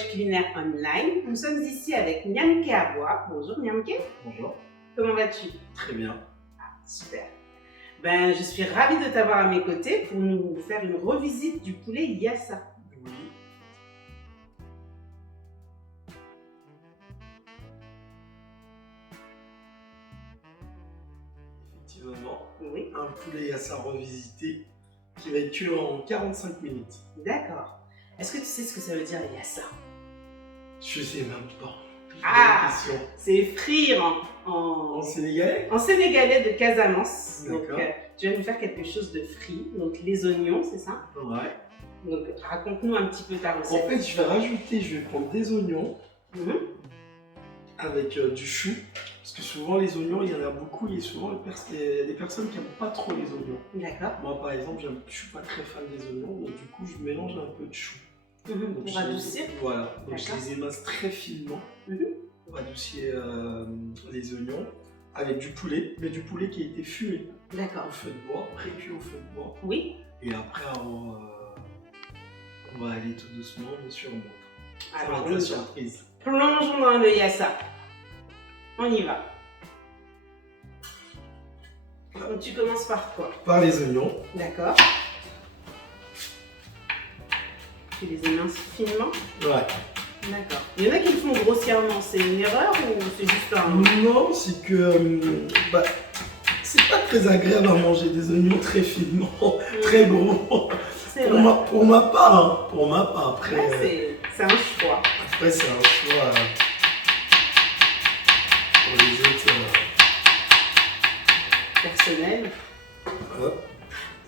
voyage culinaire online. Nous sommes ici avec Nyamke Aboua. Bonjour Nyamke. Bonjour. Comment vas-tu? Très bien. Ah, super. Ben, je suis ravie de t'avoir à mes côtés pour nous faire une revisite du poulet Yassa. Oui. Effectivement, Oui. un poulet Yassa revisité qui va être cuit en 45 minutes. D'accord. Est-ce que tu sais ce que ça veut dire Yassa? Je sais même pas. Ah, Bonne question. c'est frire En sénégalais? en sénégalais de Casamance. Donc, D'accord. tu vas nous faire quelque chose de frit. Donc, les oignons, c'est ça? Ouais. Donc, raconte-nous un petit peu ta En recette. fait, je vais prendre des oignons Mhm. avec du chou. Parce que souvent, les oignons, il y en a beaucoup. Il y a souvent des personnes qui n'aiment pas trop les oignons. D'accord. Moi, par exemple, je ne suis pas très fan des oignons. Donc, du coup, je mélange un peu de chou. Mhm. Donc, Pour adoucir. Voilà, donc je D'accord. les émince très finement Mhm. pour adoucir les oignons avec du poulet, mais du poulet qui a été fumé D'accord. au feu de bois, pré-cuit au feu de bois. Oui. Et après, on va aller tout doucement sur le montre. Ça va Alors, être la surprise. plongeons dans le Yassa. On y va. Donc, tu commences par quoi? Par les oignons. D'accord. Tu les éminces finement. Ouais. D'accord. Il y en a qui le font grossièrement. C'est une erreur ou c'est juste un... Non, c'est que c'est pas très agréable à manger des oignons très finement, très gros. C'est vrai. Pour ma part, hein. Pour ma part. Après, Ouais, c'est un choix. après c'est un choix. Pour les autres, Personnel. hop,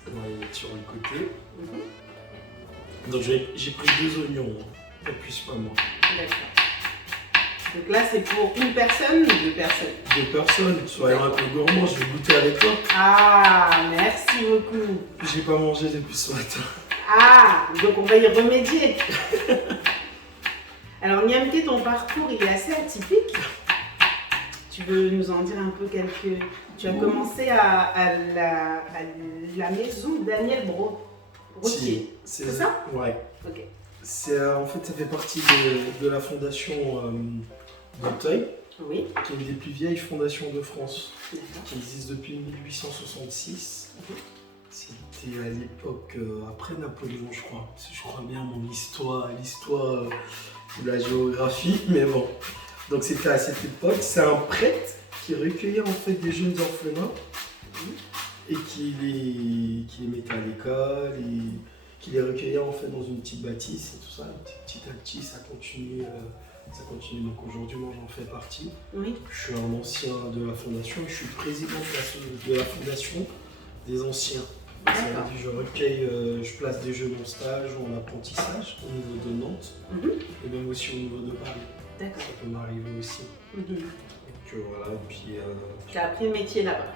on va les mettre sur le côté. Mhm. Donc j'ai pris 2 oignons, hein. Pas plus, pas moins. D'accord. Donc là, c'est pour une personne ou 2 personnes? 2 personnes, soyons un peu gourmands, je vais goûter avec toi. Ah, merci beaucoup. J'ai pas mangé depuis ce matin. Ah, donc on va y remédier. Alors Nyamke, ton parcours il est assez atypique. Tu veux nous en dire un peu quelques... Tu as commencé à la maison Daniel Brottier. C'est C'est ça? Ouais. Ok. En fait, ça fait partie de la fondation d'Auteuil, Oui. qui est une des plus vieilles fondations de France, D'accord. qui existe depuis 1866. C'était à l'époque après Napoléon, je crois. Si je crois bien mon l'histoire de la géographie, mais bon. Donc c'était à cette époque. C'est un prêtre qui recueillait en fait des jeunes orphelins et qui les mettait à l'école et qui les recueillait en fait dans une petite bâtisse et tout ça. Et petit à petit, ça continue. Donc aujourd'hui, moi j'en fais partie. Oui. Je suis un ancien de la fondation et je suis président de la fondation des anciens. Ça veut D'accord. dire je recueille, je place des jeunes en stage ou en apprentissage au niveau de Nantes Mhm. et même aussi au niveau de Paris. D'accord. Ça peut m'arriver aussi. Mhm. Donc voilà, puis Tu as appris le métier là-bas.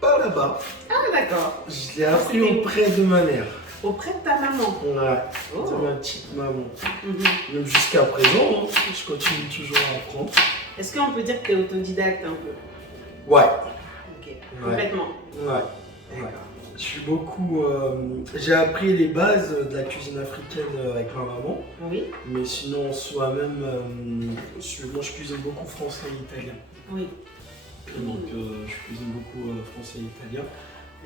pas là-bas, Ah d'accord. je l'ai appris C'était- auprès de ma mère. Auprès de ta maman. Ouais, Oh. c'est ma petite maman. Mhm. Même jusqu'à présent, hein, je continue toujours à apprendre. Est-ce qu'on peut dire que tu es autodidacte un peu? Ouais, Ok. Complètement. ouais. D'accord. Je suis beaucoup. J'ai appris les bases de la cuisine africaine avec ma maman, Oui. mais sinon en soi-même, moi je cuisine beaucoup français et italien. Oui. Donc je cuisine beaucoup français et italien.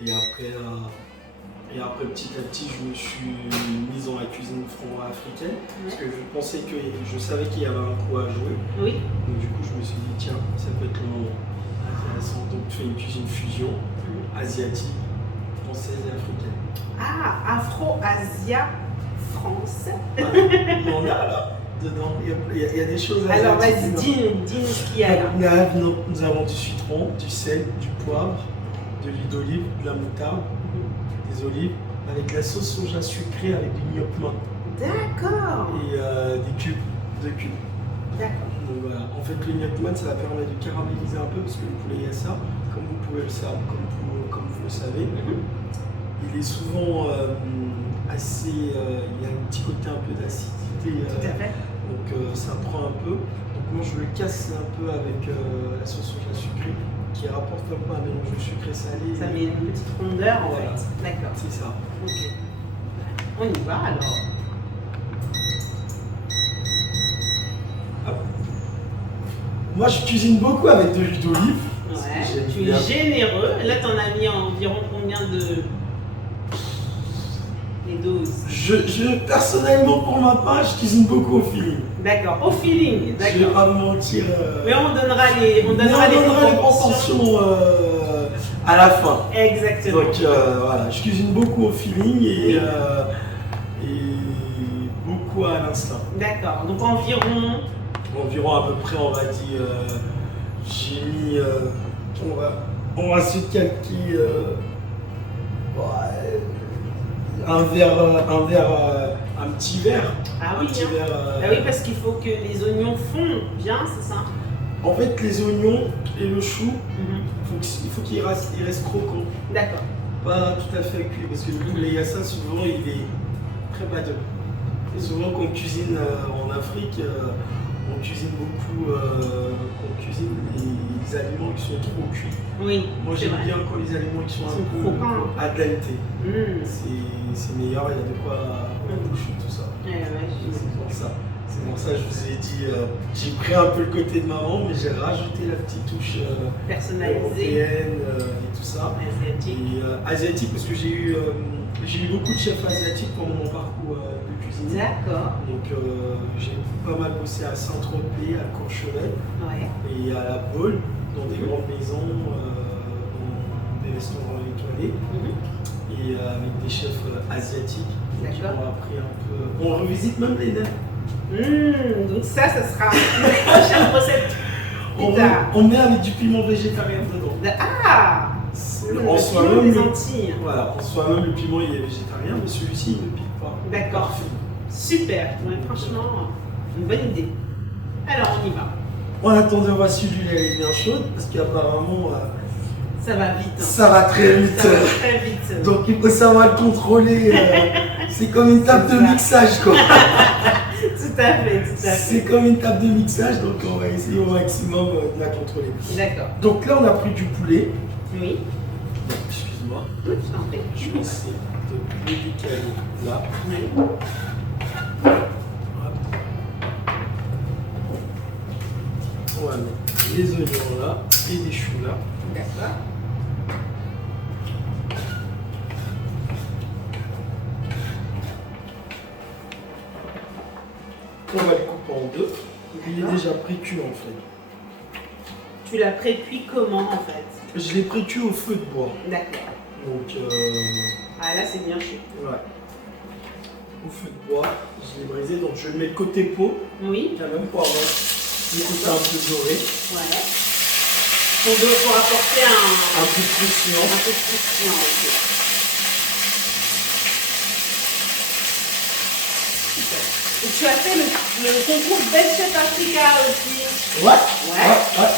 Et après petit à petit, je me suis mise dans la cuisine africaine parce que je savais qu'il y avait un coup à jouer. Oui. Donc du coup, je me suis dit tiens, ça peut être le moment intéressant. Donc je fais une cuisine fusion asiatique, française et africaine. Ah, afro-asia français. Il y en a là dedans. Il y a des choses Alors asiatiques vas-y, dedans. dis-nous ce qu'il y a là. Là, nous avons du citron, du sel, du poivre, de l'huile d'olive, de la moutarde, des olives, avec la sauce soja sucrée avec du gnocchi D'accord. et des cubes, 2 cubes. D'accord. Donc voilà. En fait, le gnocchi, ça va permettre de caraméliser un peu parce que le poulet Yassa, comme vous pouvez le savoir, comme vous le savez, il est souvent assez. Il y a un petit côté un peu d'acidité. Tout à fait. Donc ça prend un peu. Donc moi je le casse un peu avec la sauce soja sucrée qui rapporte un peu un mélange de sucré salé. Ça met une petite rondeur en Voilà. fait. D'accord. C'est ça. Ok. On y va alors. Moi, je cuisine beaucoup avec de l'huile d'olive. Ouais, tu es généreux. Là, tu en as mis environ combien de... Les doses? Personnellement, pour ma part, je cuisine beaucoup au feeling. D'accord, au feeling, d'accord. Je vais pas vous mentir. Mais on donnera les proportions à la fin. Exactement. Donc voilà, je cuisine beaucoup au feeling et beaucoup à l'instinct. D'accord, donc environ à peu près, on va dire, j'ai mis, on va se calquer un petit verre. Ah oui, ah oui, parce qu'il faut que les oignons fondent bien, c'est ça? En fait, les oignons et le chou, il faut qu'il reste croquant. D'accord. Pas tout à fait cuit, parce que le poulet yassa, souvent, il est très pâteux. Et souvent, quand on cuisine en Afrique, on cuisine beaucoup, les aliments qui sont trop cuits. Oui. Moi, j'aime bien quand les aliments qui sont un peu al dente. C'est meilleur, il y a de quoi boucher tout ça. C'est pour ça que je vous ai dit, j'ai pris un peu le côté de maman, mais j'ai rajouté la petite touche européenne et tout ça. Asiatique. Et, asiatique, parce que j'ai eu beaucoup de chefs asiatiques pendant mon parcours de cuisine. D'accord. Donc j'ai pas mal bossé à Saint-Tropez, à Courchevel et à La Baule, dans des grandes maisons, dans des restaurants étoilés, et avec des chefs asiatiques qui m'ont appris un peu. On revisite même les nains. Donc ça sera une prochaine recette. On met avec du piment végétarien dedans. Ah, en soi-même, le piment il est végétarien, mais celui-ci il ne pique pas. D'accord. Super. Ouais, franchement, une bonne idée. Alors on y va. En attendant, on va celui-là, elle est bien chaude parce qu'apparemment ça va vite. Ça va très vite. Ça va très vite. Donc il faut savoir le contrôler. C'est comme une table de mixage quoi. Tout à fait. C'est comme une table de mixage, donc on va essayer au maximum de la contrôler. D'accord. Donc là, on a pris du poulet. Oui. Excuse-moi. Oui, je t'en prie. Je vais essayer de le décaler là. Oui. On va mettre les oignons là et les choux là. D'accord. On va le couper en deux. Il est déjà pré-cuit en fait. Tu l'as pré-cuit comment en fait? Je l'ai pré-cuit au feu de bois. D'accord. Donc ah là c'est bien chaud. Ouais. Au feu de bois, je l'ai brisé, donc je vais mettre côté peau. Oui. Quand même pour avoir le côté un peu doré. Ouais. Pour apporter un peu de croustillant. Un peu de croustillant, ok. Et tu as fait le concours Best Chef Africa aussi. Ouais.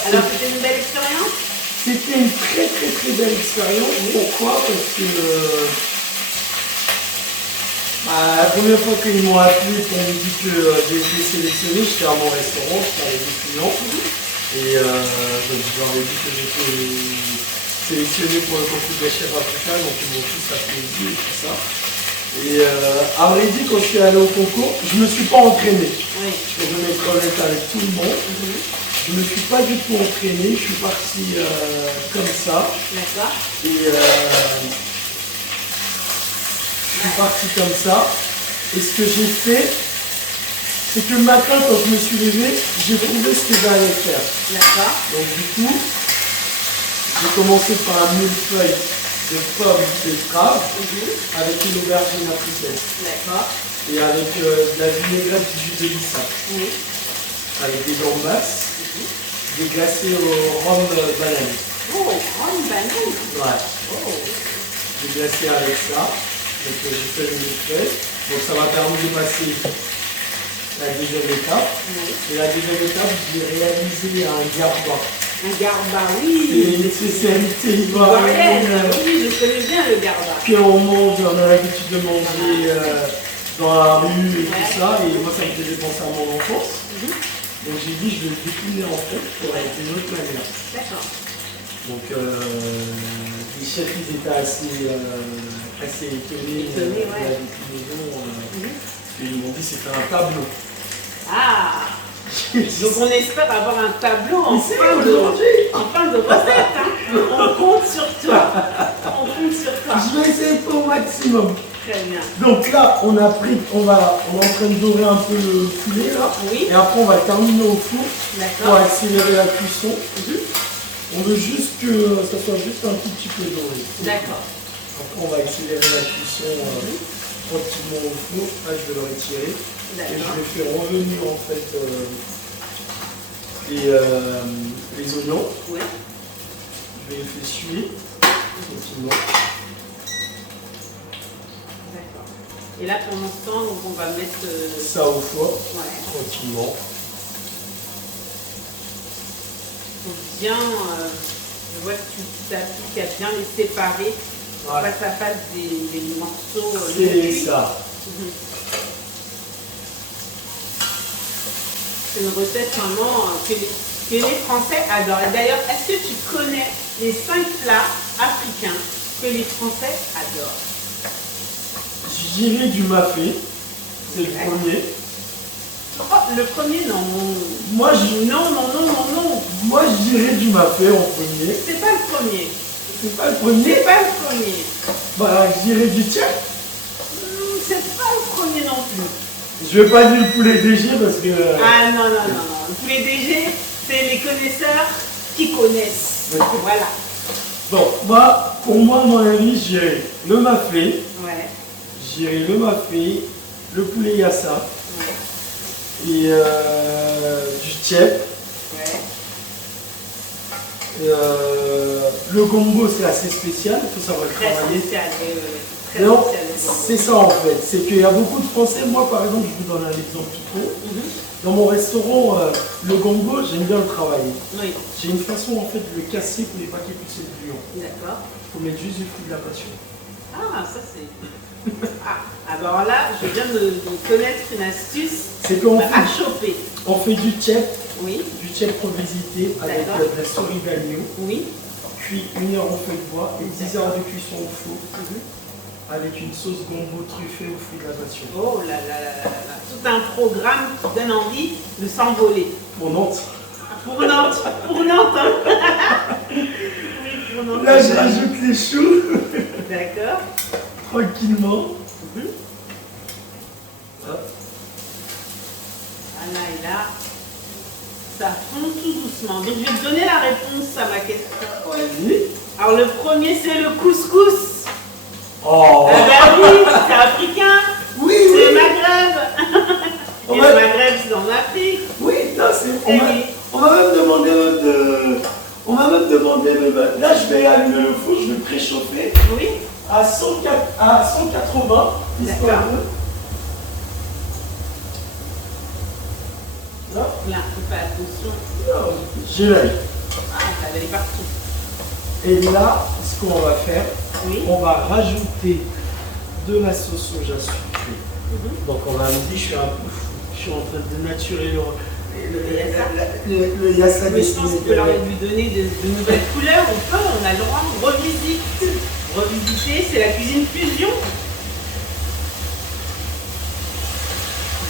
Alors c'était une belle expérience? C'était une très belle expérience. Pourquoi? Parce que la première fois qu'ils m'ont appelé pour me dire que j'ai été sélectionné, j'étais à mon restaurant, j'étais avec des clients. Et je leur ai dit que j'étais sélectionné pour le concours Best Chef Africa, donc ils m'ont tous applaudi et tout ça. Et à vrai dire, quand je suis allé au concours, je ne me suis pas entraîné. Oui. Je vais être honnête avec tout le monde. Je ne me suis pas du tout entraîné, je suis parti comme ça. D'accord. Et je suis parti comme ça. Et ce que j'ai fait, c'est que le matin, quand je me suis levé, j'ai trouvé ce que j'allais faire. D'accord. Donc du coup, j'ai commencé par un millefeuille de pommes betteraves avec une aubergine africaine. D'accord. Et avec de la vinaigrette du jus de bissap. Oui. Avec des gambas, déglacées au rhum banane. Oh, rhum banane. Ouais. Oh. Déglacé avec ça. Donc j'ai fait le millefeuille. Donc ça m'a permis de passer la deuxième étape. Oui. Et la deuxième étape, j'ai réalisé un garba. Un garba, oui. C'est une spécialité ivoirienne. Oui, je connais bien le garba. Qu'on mange, on a l'habitude de manger dans la rue et tout ça. Et moi, ça me faisait penser à mon enfance. Donc j'ai dit, je vais le décliner en fait pour être une autre manière. D'accord. Donc les chefs, ils étaient assez étonnés de la déclinaison. Ils m'ont dit c'était un tableau. Ah. Donc on espère avoir un tableau en Ici, fin aujourd'hui. de recette. Hein. On compte sur toi. On compte sur toi. Je vais essayer au maximum. Très bien. Donc là, on est en train de dorer un peu le poulet là. Oui. Et après, on va terminer au four pour D'accord. accélérer la cuisson. Mhm. On veut juste que ça soit juste un tout petit peu doré. D'accord. Après, on va accélérer la cuisson tranquillement au four. Là, je vais le retirer. Et je D'accord. vais faire revenir en fait les oignons. Ouais. Je vais les faire suer tranquillement. D'accord. Et là, pour l'instant, donc on va mettre. Ça au four, Ouais. tranquillement. Faut bien. Je vois que tu t'appliques à bien les séparer. Pour Ouais. pas que ça fasse des morceaux. C'est ça. Mhm. C'est une recette vraiment que les Français adorent. Et d'ailleurs, est-ce que tu connais les 5 plats africains que les Français adorent? Je dirais du mafé, c'est le premier. Oh, le premier, non. Moi je, Non. je dirais du mafé en premier. C'est pas le premier. C'est pas le premier. C'est pas le premier. Bah, je dirais du tchèque. C'est pas le premier non plus. Je vais pas dire le poulet DG parce que. Ah non. Le poulet DG, c'est les connaisseurs qui connaissent. Voilà. Bon, moi, pour moi, mon ami, je dirais le mafé. Ouais. Je dirais le mafé, le poulet yassa Ouais. et du tchèque. Ouais. Le gombo, c'est assez spécial, il faut savoir le Très travailler. spécial. Très Non, spécial. c'est ça en fait. C'est qu'il y a beaucoup de Français. Moi, par exemple, je vous donne un exemple tout court. Mhm. Dans mon restaurant, le gombo, j'aime bien le travailler. Oui. J'ai une façon en fait de le casser pour ne pas qu'il puisse être bouillon. D'accord. Il faut mettre juste du fruit de la passion. Ah, ça c'est. Ah, alors là, je viens de connaître une astuce C'est qu'on à fait, choper. on fait du tchèp Oui, revisité avec D'accord. de la souris d'agneau, oui. cuit 1 heure au feu de bois et 10 heures de cuisson au four Mhm. avec une sauce gombo truffée au fruit de la passion. Oh là là là là là. Tout un programme qui donne envie de s'envoler. Pour Nantes. Pour Nantes, hein. Oui, pour Nantes. Là, je rajoute les choux D'accord. tranquillement. Mhm. Hop. Voilà, et là, ça fond tout doucement. Donc, je vais te donner la réponse à ma question. Vas-y. Alors, le premier, c'est le couscous. Oh. Ah ben oui, c'est africain. Oui, C'est oui. Maghreb. On Et va- le Maghreb, c'est en Afrique. Oui, non, c'est. Eh oui. On m'a même demandé de. On m'a même demandé de. Là, je vais allumer le four, je vais préchauffer Oui. à 180. histoire D'accord. de- Là, Là, on fait attention. j'ai l'œil. Ah, ça va aller partout. Et là, ce qu'on va faire, Oui. on va rajouter de la sauce soja sucrée. Mhm. Donc on va me dire, je suis un peu fou. Je suis en train de dénaturer Le le yassa Mais je pense qu'on peut leur destiné. lui donner de nouvelles couleurs. On a le droit. Revisite. Revisiter, c'est la cuisine fusion.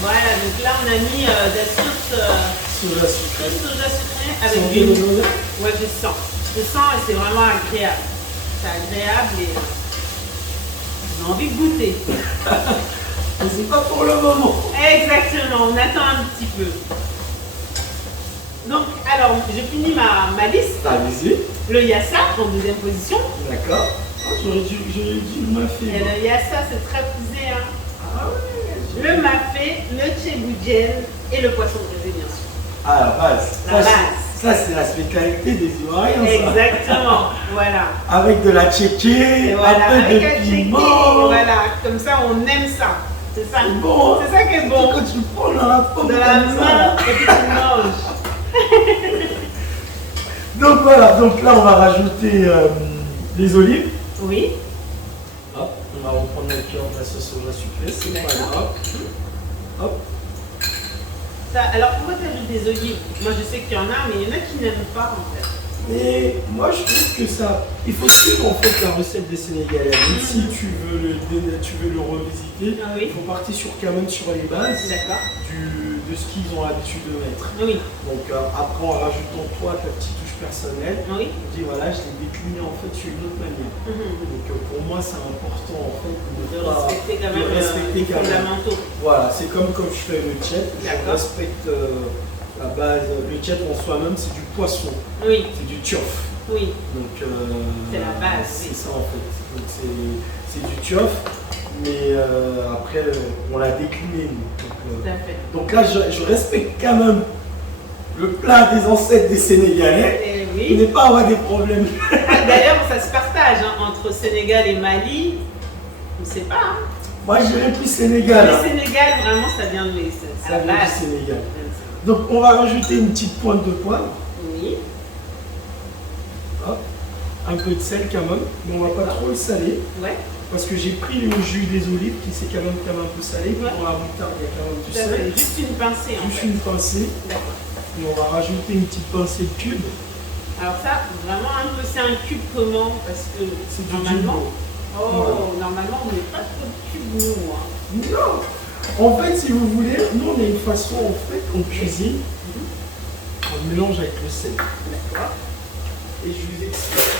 Voilà, donc là on a mis de la sauce Soja sucrée. soja sucrée Sans avec dire du. le nom. Ouais, je sens. Je sens et c'est vraiment agréable. C'est agréable et on a envie de goûter. Mais c'est pas pour le moment. Exactement, on attend un petit peu. Donc, alors, je finis ma liste. Allez-y. Le yassa en deuxième position. D'accord. Ah, j'aurais dû le mafé. Et le yassa, c'est très prisé. Hein. Ah ouais. Le mafé, le tchéboudienne et le poisson braisé, bien sûr. Ah, la base. La Ça, base. Ça, c'est la spécialité des Ivoiriens. Ça. Exactement, voilà. Avec de la tchéké, Et voilà, un peu avec de un tchéké, piment. voilà, comme ça on aime ça. C'est ça. C'est bon. C'est ça qui est bon. Quand tu prends dans la pomme De la comme ça, main là. et puis tu manges. Donc voilà, donc là on va rajouter les olives. Oui, Hop, on va reprendre le cœur de la sauce soja sucrée, c'est pas D'accord. grave. Hop, ça, alors pourquoi tu ajoutes des olives? Moi je sais qu'il y en a, mais il y en a qui n'aiment pas en fait. Mais moi je trouve que ça, il faut suivre en fait la recette des Sénégalais. Même si tu veux le revisiter, Ah il oui. faut partir quand même sur les bases D'accord. de ce qu'ils ont l'habitude de mettre. Oui. Donc après en rajoutant toi ta petite touche personnelle, Oui. on dit voilà, je l'ai décliné en fait sur une autre manière. Donc pour moi c'est important en fait De respecter quand même respecter les quand même. fondamentaux. Voilà, c'est comme quand je fais le tchèp, je D'accord. respecte la base. Le tchèp en soi-même c'est du poisson, Oui. c'est du tchof. Oui. Donc C'est la base, c'est oui. ça en fait. Donc c'est du tchof, mais après on l'a décliné nous. Tout à fait. Donc là je respecte quand même le plat des ancêtres des Sénégalais. Et Il oui. n'est pas avoir des problèmes. Ah, d'ailleurs, ça se partage hein, entre Sénégal et Mali. On ne sait pas. Hein. Moi je dirais plus Sénégal. Le hein. Sénégal, vraiment, ça vient de l'Est. À Ça la vient du base. Sénégal. Donc on va rajouter une petite pointe de poivre. Oui. Hop. Un peu de sel quand même, mais on va pas trop le saler. Ouais. Parce que j'ai pris le jus des olives qui c'est quand même un peu salé. Ouais. Pour la moutarde, il y a quand même du Tout à fait. sel. Juste une pincée en Juste fait. une pincée. D'accord. Et on va rajouter une petite pincée de cube. Alors ça, vraiment un peu, c'est un cube comment? Parce que C'est du normalement, jumbo. oh, normalement on met pas trop de cubes nous. Hein. Non. En fait, si vous voulez, nous on a une façon en fait, on cuisine, on mélange avec le sel. D'accord. Et je vous explique.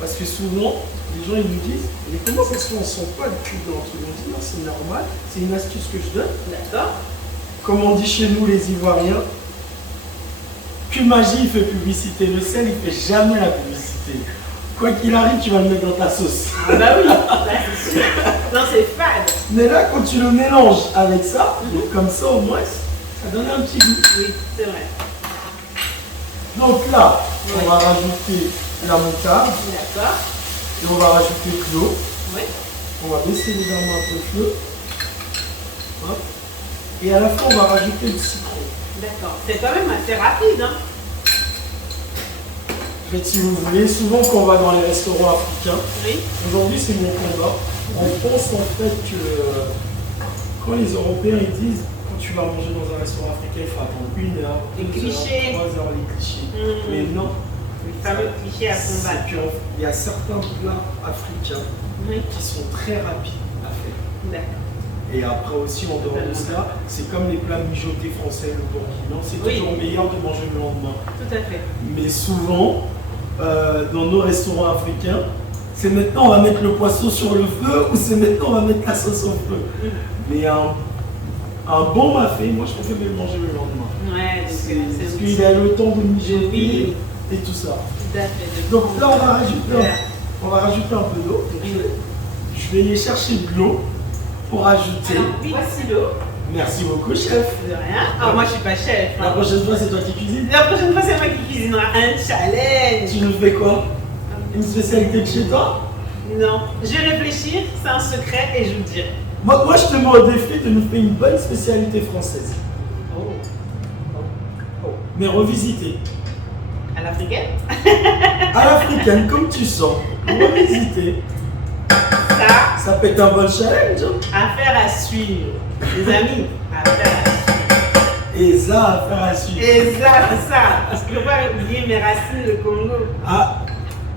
Parce que souvent, les gens ils nous disent, mais comment ça se fait, on ne sent pas le cube dans le truc? On dit non, c'est normal, c'est une astuce que je donne. D'accord. Comme on dit chez nous les Ivoiriens, que magie il fait publicité, le sel il fait jamais la publicité. Quoi qu'il arrive, tu vas le mettre dans ta sauce. Ah bah oui, là c'est sûr. Non, c'est fade. Mais là, quand tu le mélanges avec ça, comme ça au moins, ça donne un petit goût. Oui, c'est vrai. Donc là, Oui. on va rajouter la moutarde D'accord. et on va rajouter de l'eau. Oui. On va baisser légèrement un peu le feu. Hop. Et à la fin, on va rajouter le citron. D'accord. C'est quand même assez rapide, hein. En fait, si vous voulez, souvent quand on va dans les restaurants africains, Oui. aujourd'hui c'est mon combat, on pense en fait que quand les Européens ils disent quand tu vas manger dans un restaurant africain, il faut attendre 1 heure, Les 2 clichés. heures, 3 heures, les clichés. Mmh. Mais non, Le fameux cliché à c'est combattre. qu'il y a certains plats africains Oui. qui sont très rapides à faire. D'accord. Et après aussi en dehors de cela, c'est comme les plats mijotés français, le bourguignon, c'est Oui. toujours meilleur de manger le lendemain. Tout à fait. Mais souvent, dans nos restaurants africains, c'est maintenant on va mettre le poisson sur le feu ou c'est maintenant on va mettre la sauce au feu. Mais un bon mafé, moi je préfère le manger le lendemain. Ouais, C'est donc parce c'est qu'il a le temps de mijoter Oui. et tout ça. tout à fait. Donc là on va rajouter, Super. un peu d'eau. Donc, Oui. je vais aller chercher de l'eau pour ajouter. Alors, voici l'eau. Merci beaucoup chef. De rien. Alors moi je suis pas chef. La Hein. prochaine fois c'est toi qui cuisines. La prochaine fois c'est moi qui cuisinera un challenge. Tu nous fais quoi? Une spécialité de chez toi? Non, je vais réfléchir, c'est un secret et je vous dirai. Moi je te mets au défi de nous faire une bonne spécialité française. Mais revisitée. À l'africaine. À l'africaine, comme tu sens. Revisitée. Ça peut être un bon challenge. Hein. Affaire à suivre. Les amis, affaire à suivre. Et ça, affaire à suivre. Et ça. Parce que je ne peux pas oublier mes racines, le Congo. Ah,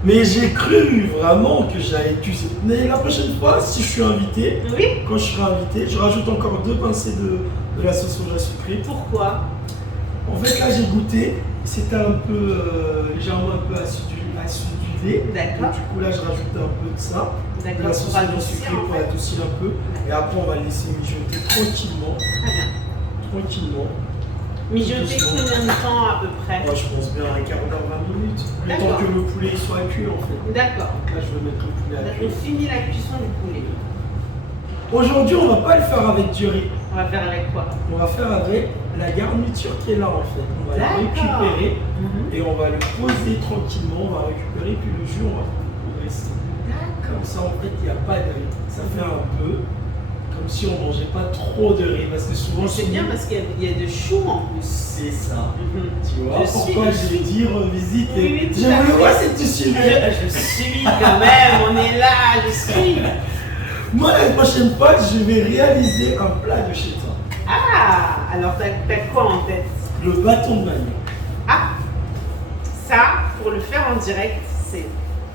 mais j'ai cru vraiment que j'allais cuisiner. Mais la prochaine fois, si je suis invité, Oui. quand je serai invité, je rajoute encore 2 pincées de la sauce soja sucrée. Pourquoi? En fait, là, j'ai goûté. C'était un peu légèrement un peu acidulé. D'accord. Donc, du coup, là, je rajoute un peu de ça. De D'accord, la sauce pour soja adoucir, sucrée en pour fait. adoucir un peu. Et après, on va le laisser mijoter tranquillement. Très bien. Tranquillement. Mijoter combien de temps à peu près? Moi, je pense bien un quart d'heure, 20 minutes. Le temps D'accord. que le poulet soit cuit, en fait. D'accord. Donc là, je vais mettre le poulet à cuire. On finit la cuisson du poulet. Aujourd'hui, on va pas le faire avec du riz. On va faire avec quoi? On va faire avec la garniture qui est là, en fait. On va la D'accord. récupérer Mhm. et on va le poser tranquillement. On va récupérer, puis le jus, on va le dresser. Comme ça, en fait, il n'y a pas de riz. Ça fait un peu comme si on mangeait pas trop de riz. Parce que souvent, C'est chez bien nous, parce qu'il y a de chou en plus. c'est ça. Mhm. Tu vois, Je pourquoi suis- j'ai dit revisiter. Oui, oui, tout Je à voulais fait. voir si tu suivais. Je suis quand même, on est là, je suis. Moi, la prochaine fois, je vais réaliser un plat de chez toi. Ah, alors t'as quoi en tête? Le bâton de manioc. Ah, ça, pour le faire en direct, c'est...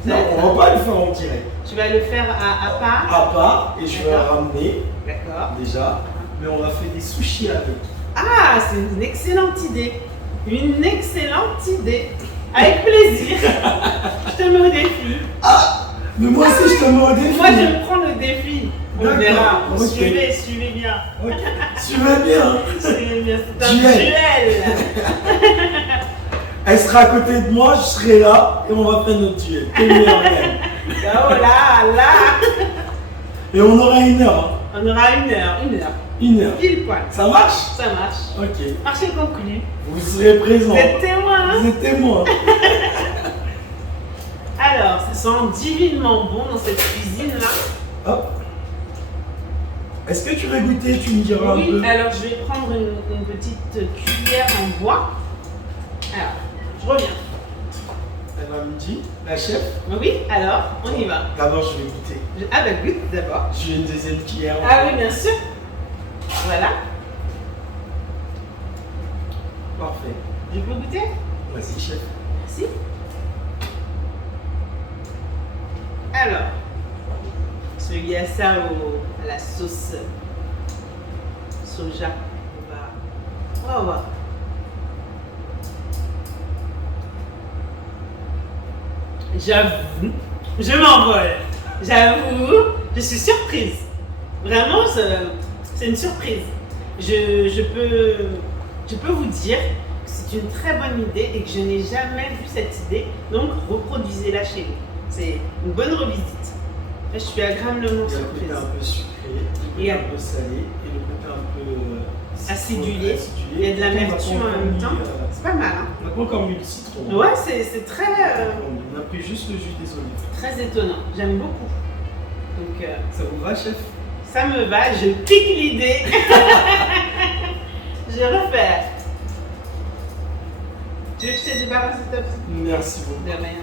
Non, on va pas le faire en direct. Tu vas le faire à part. À part, et je vais D'accord. ramener D'accord. déjà, mais on va faire des sushis avec. Ah, c'est une excellente idée. Une excellente idée. Avec plaisir. Je te mets au défi. Mais moi aussi, je te mets au défi. Moi, je me prends le défi. On D'accord, verra. ok. Suivez bien. Ok. Suivez bien. Suivez bien. C'est un Duel. duel. Elle sera à côté de moi, je serai là, et on va faire notre duel. Quel meilleur gagne. Oh là là. Et on aura 1 heure. On aura 1 heure. 1 heure. Pile poil. Ça marche? Ça marche. Ok. Marché conclu. Vous serez présents. Vous êtes témoin, hein? Vous êtes témoins. Alors, ça sent divinement bon dans cette cuisine-là. Hop. Est-ce que tu veux goûter? Tu me diras un Oui, peu. alors je vais prendre une petite cuillère en bois. Alors, je reviens. Elle m'a dit, la chef. Oui, alors, on y va. D'abord, je vais goûter. Ah bah goûte d'abord. J'ai une deuxième cuillère. Ah oui, bien sûr. Voilà. Parfait. Je peux goûter? Vas-y, chef. Si. Alors, celui à ça à la sauce soja. On va voir. J'avoue, je m'envole. J'avoue, je suis surprise. Vraiment, c'est une surprise. Je peux vous dire que c'est une très bonne idée et que je n'ai jamais vu cette idée. Donc, reproduisez-la chez vous. C'est une bonne revisite. Là, je suis agréablement Il y a le côté surprise. un peu sucré, le côté un peu salé et le côté un peu Acidulé. Il y a de l'amertume en même temps. C'est pas mal, hein? On n'a pas encore mis le citron. Ouais, c'est très, On a pris juste le jus des olives. très étonnant. J'aime beaucoup. Donc, Ça vous va, chef? ça me va. Je pique l'idée. Je refais. Tu veux que je te débarrasse de ta petite? Merci beaucoup. De rien.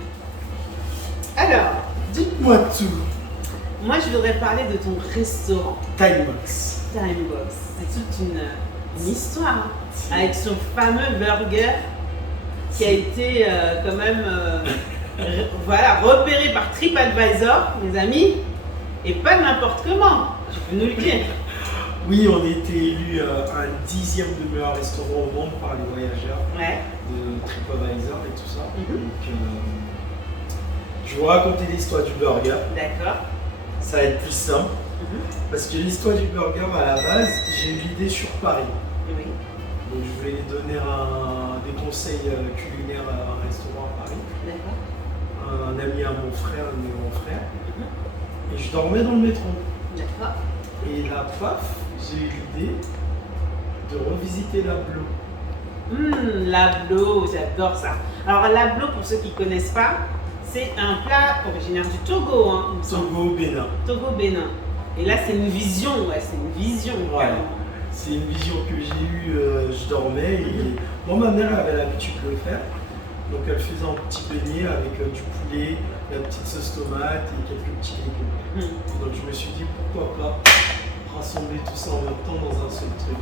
Alors, Dites-moi tout. moi, je voudrais parler de ton restaurant, Timebox. Timebox. C'est toute une histoire, hein, avec son fameux burger qui a été quand même voilà, repéré par TripAdvisor, mes amis, et pas n'importe comment. Tu peux nous le dire. Oui, on a été élu un 10e de meilleur restaurant au monde par les voyageurs Ouais. de TripAdvisor et tout ça. Mhm. Donc, je vais vous raconter l'histoire du burger. D'accord. Ça va être plus simple. Mhm. Parce que l'histoire du burger, à la base, j'ai eu l'idée sur Paris. Oui. Donc, je voulais donner des conseils culinaires à un restaurant à Paris. D'accord. Un ami à mon frère, un de mon frère. Mhm. Et je dormais dans le métro. D'accord. Et là, paf, j'ai eu l'idée de revisiter la Blo. L'ablo, j'adore ça. Alors l'ablo, pour ceux qui ne connaissent pas, c'est un plat originaire du Togo, hein, il me semble. Togo, Bénin. Togo Bénin. Et là, c'est une vision, ouais, c'est une vision. Ouais. Vraiment. C'est une vision que j'ai eue, je dormais et moi ma mère avait l'habitude de le faire. Donc elle faisait un petit beignet avec du poulet, la petite sauce tomate et quelques petits légumes. Donc je me suis dit pourquoi pas rassembler tout ça en même temps dans un seul truc.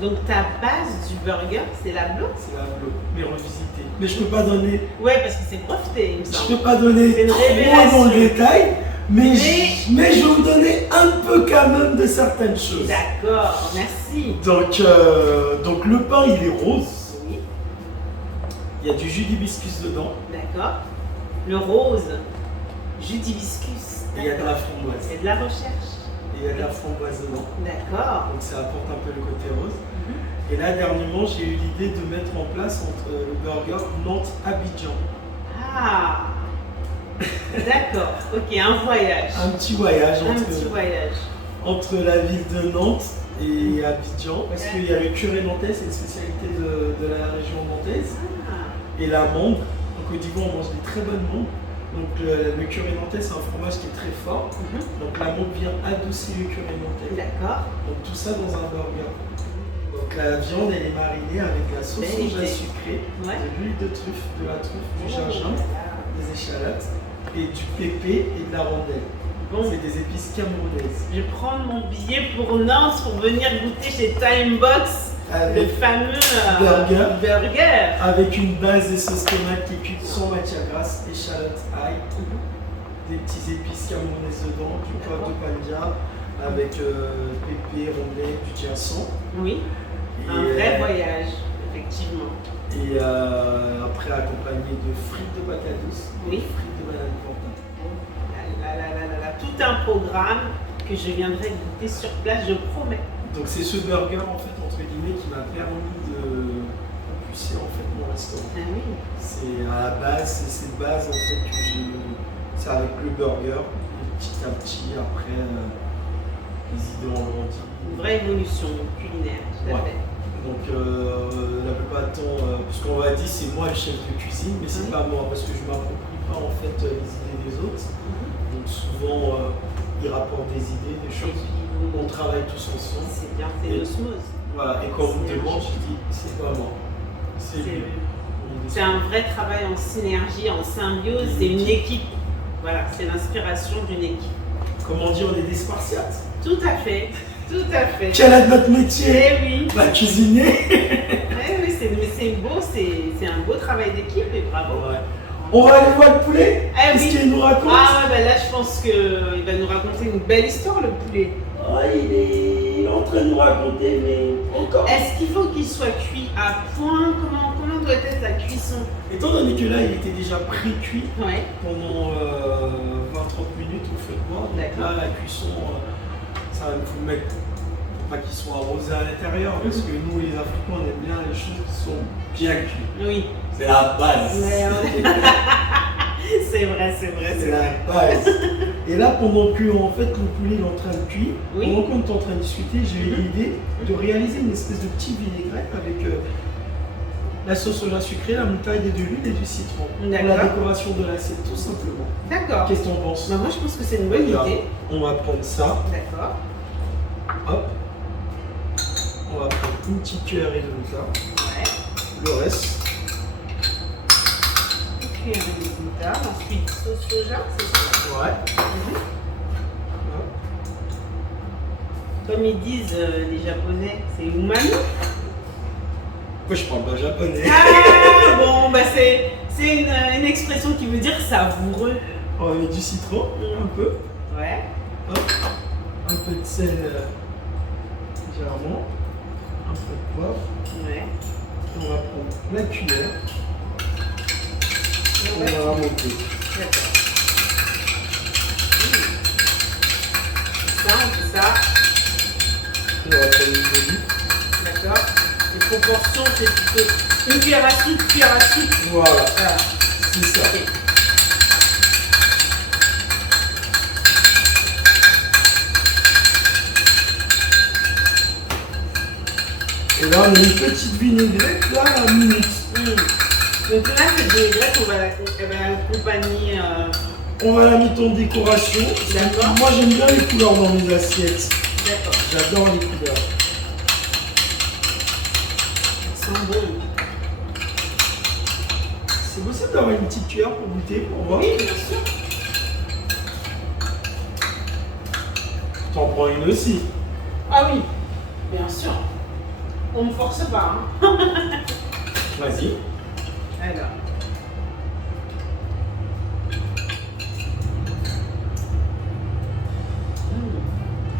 Donc ta base du burger, c'est l'ablo? C'est la Blo, mais revisité. Mais je peux pas donner, Ouais, parce que c'est breveté, il me je semble. peux pas donner C'est une trop révélation. dans le détail, mais je vais vous donner un peu quand même de certaines choses. D'accord, merci. Donc le pain il est rose, Oui, il y a du jus d'hibiscus dedans d'accord. Le rose, jus d'hibiscus. et il y a de la D'accord. framboise. C'est de la recherche. Et il y a de la framboise dedans, D'accord. donc ça apporte un peu le côté rose. Et là dernièrement j'ai eu l'idée de mettre en place entre le burger Nantes-Abidjan. Ah, d'accord. Ok, un voyage. Un petit voyage Un petit voyage. entre la ville de Nantes et Abidjan, parce qu'il y a le curé nantais, c'est une spécialité de la région nantaise, Ah, et l'amande. En Côte d'Ivoire on mange des très bonnes mondes. Donc le curé nantais c'est un fromage qui est très fort. Donc l'amande vient adoucir le curé nantais. d'accord. Donc tout ça dans un burger. Donc la viande elle est marinée avec de la sauce Belle soja idée. sucrée, Ouais. de l'huile de truffe, du Oh gingembre, des échalotes et du pépé et de la rondelle. Bon, C'est des épices camerounaises. je vais prendre mon billet pour Nantes pour venir goûter chez Timebox Le avec fameux burger. avec une base de sauce tomate qui est cuite sans matière grasse, échalote, ail, des petits épices camerounaises dedans, du poivre de pandia, avec pépé, romaine, du ginseng. Oui, un vrai voyage, effectivement. Et après accompagné de frites de patates douces, Oui. frites de banane plantain. Tout un programme que je viendrai goûter sur place, je promets. Donc c'est ce burger en fait entre guillemets qui m'a permis de propulser en fait mon restaurant. Ah oui. C'est à la base, c'est cette base en fait que c'est avec le burger et petit à petit après les idées ont grandi. Une vraie évolution culinaire, tout à Ouais. fait. Donc la plupart du temps, parce qu'on va dire c'est moi le chef de cuisine, mais c'est pas moi parce que je m'approprie pas en fait les idées des autres. Donc souvent ils rapportent des idées, des choses. On travaille tous ensemble. C'est bien, c'est l'osmose. Voilà, et quand on me demande, je dis c'est pas moi. C'est lui. C'est un vrai travail en synergie, en symbiose, c'est une équipe. Voilà, c'est l'inspiration d'une équipe. Comme on dit, on est des Spartiates. Tout à fait, tout à fait. Quel est notre métier? Eh oui. Bah, cuisiner. Eh oui, c'est beau, c'est un beau travail d'équipe et bravo. Ouais. On va aller voir le poulet. Eh Qu'est-ce oui. qu'il nous raconte? Ah ben là, je pense qu'il va nous raconter une belle histoire, le poulet. Oh, il est en train de nous raconter, mais encore. Est-ce qu'il faut qu'il soit cuit à point? Comment doit être la cuisson? Étant donné que là, il était déjà pré-cuit Ouais. pendant 20-30 minutes au feu de bois, donc D'accord. là, la cuisson, ça va nous mettre pour pas qu'ils soient arrosés à l'intérieur, parce que nous, les Africains, on aime bien les choses qui sont bien cuites. Oui. C'est la base. Ouais, c'est vrai. C'est la base. Et là, pendant que en fait, le poulet est en train de cuire, Oui. pendant qu'on est en train de discuter, j'ai eu l'idée de réaliser une espèce de petit vinaigrette avec la sauce soja sucrée, la moutarde et de l'huile et du citron. Pour la D'accord. décoration de l'assiette, tout simplement. D'accord. Qu'est-ce que tu en penses? Bah, moi, je pense que c'est une bonne Regarde, idée. on va prendre ça, D'accord. hop. On va prendre une petite cuillerée de moutarde. Ouais. Le reste, Une cuillerée de moutarde. Ensuite, sauce soja, c'est ça? ouais. Mhm. Comme ils disent les Japonais, c'est umami. Moi, je parle pas japonais. Ah bon, bah c'est une expression qui veut dire savoureux. On va mettre du citron, un peu. Ouais. Hop. Un peu de sel légèrement. Un peu de poivre. Ouais. Et on va prendre la cuillère. Et On va remonter. D'accord. On fait ça. Et on va prendre une olive. D'accord. Les proportions, c'est plutôt une cuillère à soupe, Voilà, Voilà. c'est ça. Ok. Et là, on a une petite vinaigrette là à minute. Donc là, cette vinaigrette, elle va accompagner. On va la mettre en décoration. D'accord. Moi, j'aime bien les couleurs dans mes assiettes. D'accord. J'adore les couleurs. Ça sent bon. C'est possible d'avoir une petite cuillère pour goûter, pour voir? Oui, bien sûr. T'en prends une aussi. Ah oui, bien sûr. On ne force pas. Vas-y. Alors.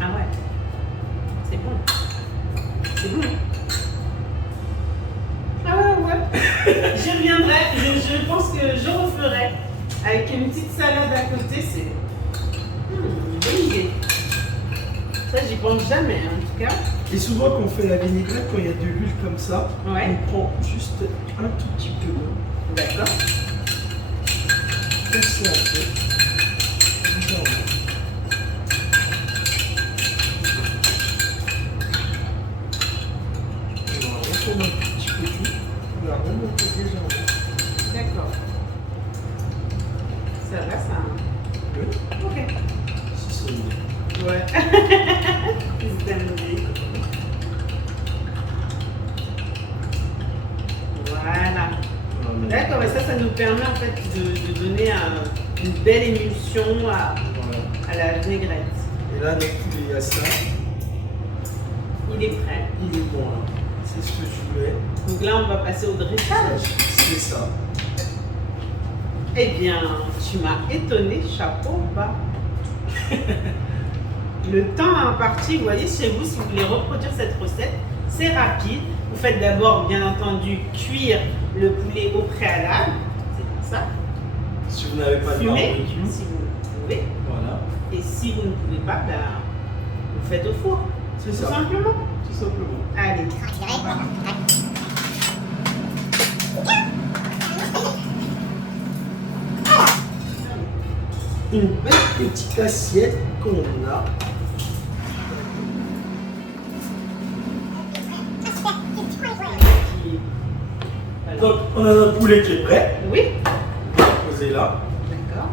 Ah ouais. C'est bon. C'est bon. Ah ouais. J'y reviendrai. Je pense que je referai. Avec une petite salade à côté, c'est une bonne idée. Ça, j'y pense jamais, en tout cas. Et souvent, quand on fait la vinaigrette, quand il y a de l'huile comme ça, Ouais. on prend juste un tout petit peu d'eau. D'accord. Comme ça, en fait. Légèrement. On va retourner un petit peu tout. On va remonter légèrement. D'accord. Ça va, ça. Oui. Ok. C'est ça l'idée. Ouais. C'est un idée. Voilà. D'accord, et ça nous permet en fait de donner une belle émulsion à la vinaigrette. Et là, notre poulet à ça, Il est prêt. il est bon là. C'est C'est ce que je mets. Donc là, on va passer au dressage. C'est ça. Eh bien, tu m'as étonné, chapeau bas. Le temps imparti, vous voyez, chez vous, si vous voulez reproduire cette recette, c'est rapide. Vous faites d'abord, bien entendu, cuire le poulet au préalable. C'est comme ça. Si vous n'avez pas de Fumer, barbecue. si vous pouvez. Voilà. Et si vous ne pouvez pas, ben, vous faites au four. C'est Tout ça. simplement. Tout simplement. Allez. Une belle petite assiette qu'on a. Donc, on a notre poulet qui est prêt. Oui. On va le poser là. D'accord.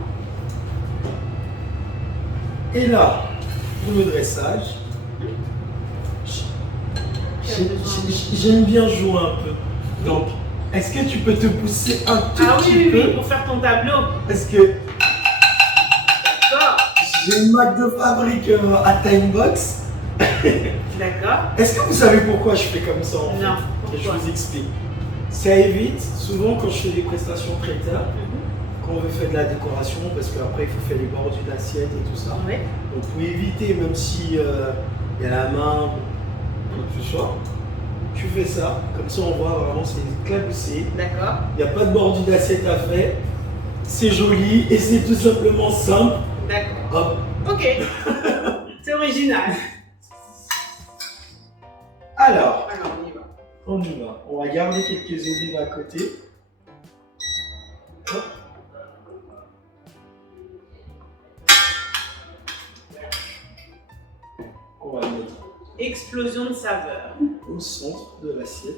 Et là, pour le dressage, j'aime bien jouer un peu. Donc, est-ce que tu peux te pousser un tout Ah petit oui, oui, peu oui, pour faire ton tableau. Parce que D'accord. j'ai une marque de fabrique à Timebox. D'accord. Est-ce que vous savez pourquoi je fais comme ça en fait? Non, Et je pourquoi? vous explique. Ça évite, souvent quand je fais des prestations traiteurs, quand on veut faire de la décoration, parce qu'après il faut faire les bordures d'assiette et tout ça. Oui. Donc pour éviter, même si il y a la main, quoi que ce soit, tu fais ça, comme ça on voit vraiment c'est éclaboussé. D'accord. Il n'y a pas de bordure d'assiette à faire, c'est joli et c'est tout simplement simple. D'accord. Hop. Ok. C'est original. Alors, Alors, on y va. on y va. On va garder quelques olives à côté. Hop. On va le mettre Explosion de saveur. au centre de l'assiette.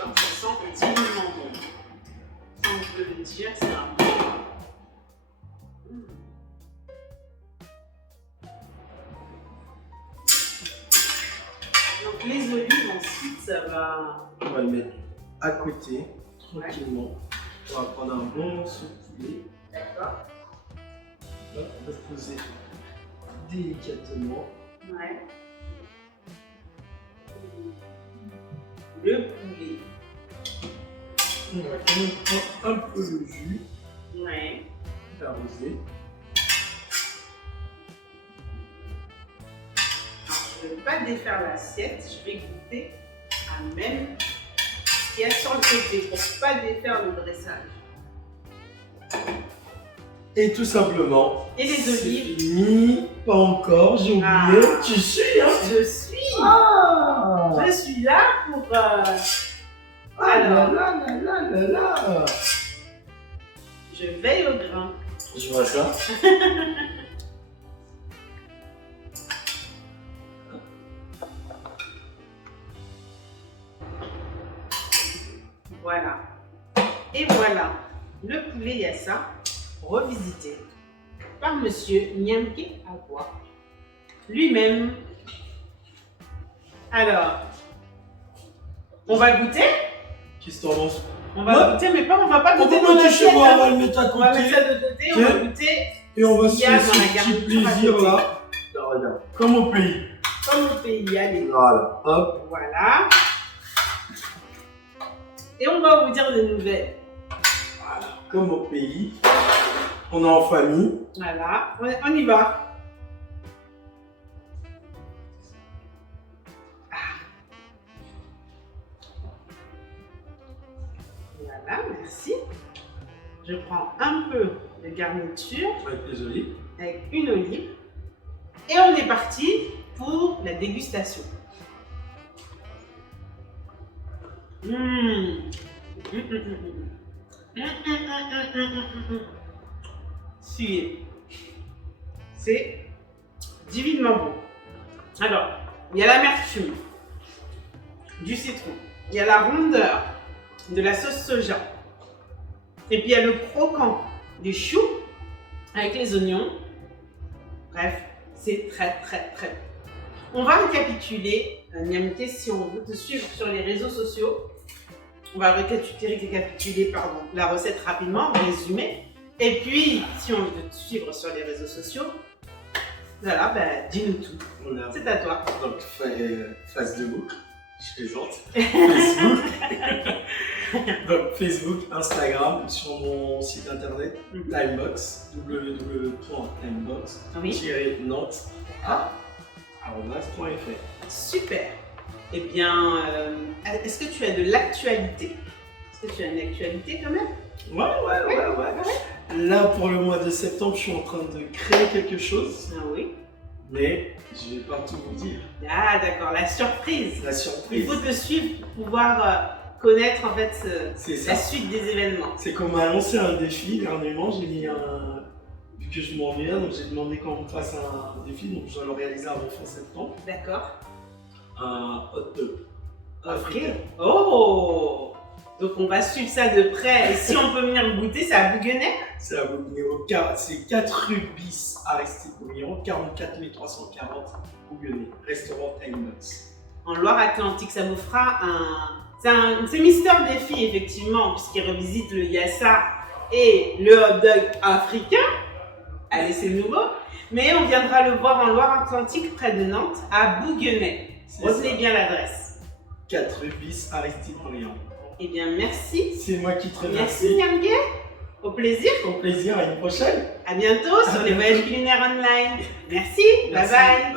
Alors, ça sent divinement bon. Ça, on peut le dire, c'est un bon. Donc les olives, ensuite, ça va... On va le mettre à côté, tranquillement. On va prendre un bon morceau de poulet. D'accord. Hop, on va poser délicatement. Ouais. Le poulet. On va quand même prendre un peu le jus, Ouais. l'arroser. Alors, je ne vais pas défaire l'assiette, je vais goûter à même ce qu'il y a sur le côté pour ne pas défaire le dressage. Et tout simplement. Et les c'est olives. fini. Pas encore, j'ai oublié. Ah. Tu suis, hein? Je suis, Ah! je suis là pour... Ah là Alors, là là là là là! je veille au grain. Je vois ça. Voilà. Et voilà, le poulet yassa revisité par monsieur Nyamke Agua lui-même. Alors, on va goûter? Qu'est-ce que t'en penses? On va goûter, mais on va pas On goûter va dans mettre chez l'assiette. moi, on va Hein. le mettre à On va mettre côté. ça de côté, on va goûter Et on va se il y a faire dans ce la petit garniture à plaisir côté. là. Là, regarde. Comme au pays. comme au pays. Allez, Voilà. Hop. voilà. Et on va vous dire des nouvelles. Voilà. Comme au pays. On est en famille. Voilà, on y va. Voilà, merci. Je prends un peu de garniture Avec les olives. avec une olive. Et on est parti pour la dégustation. C'est divinement bon. Alors, il y a l'amertume du citron, il y a la rondeur de la sauce soja, et puis il y a le croquant du chou avec les oignons. Bref, c'est très très très bon. On va récapituler, Nyamke, si on veut te suivre sur les réseaux sociaux. On va récapituler la recette rapidement, résumer. Et puis, si on veut te suivre sur les réseaux sociaux, Voilà, dis-nous tout. Voilà. C'est à toi. Donc, Facebook, je plaisante. Facebook. Donc, Facebook, Instagram, sur mon site internet, Timebox, www.timebox-nantes.fr. Super. Eh bien, est-ce que tu as de l'actualité? Est-ce que tu as une actualité quand même? Ouais. Là, pour le mois de septembre, je suis en train de créer quelque chose. Ah oui. Mais je ne vais pas tout vous dire. Ah d'accord, la surprise. La surprise. Il faut te suivre pour pouvoir connaître en fait la suite des événements. C'est qu'on m'a lancé un défi dernièrement, j'ai mis vu que je m'en viens, donc j'ai demandé qu'on me fasse un défi, donc je dois le réaliser avant fin septembre. D'accord. Un hot dog. Ok. Oh. Donc on va suivre ça de près et si on peut venir goûter, c'est à Bouguenais? C'est à Bouguenais, c'est 4 rue bis Aristide Bouguignon, 44 340 Bouguenais, restaurant Timebox. En Loire-Atlantique, ça vous fera c'est Mister Défi effectivement, puisqu'il revisite le yassa et le hot dog africain. Allez, c'est nouveau. Mais on viendra le voir en Loire-Atlantique, près de Nantes, à Bouguenais. Retenez bien l'adresse. 4 rue bis Aristide Bouguignon. Eh bien, merci. C'est moi qui te remercie. Merci Niamgué. Au plaisir. Au plaisir, à une prochaine. À bientôt sur les voyages culinaires online. Merci. Bye bye.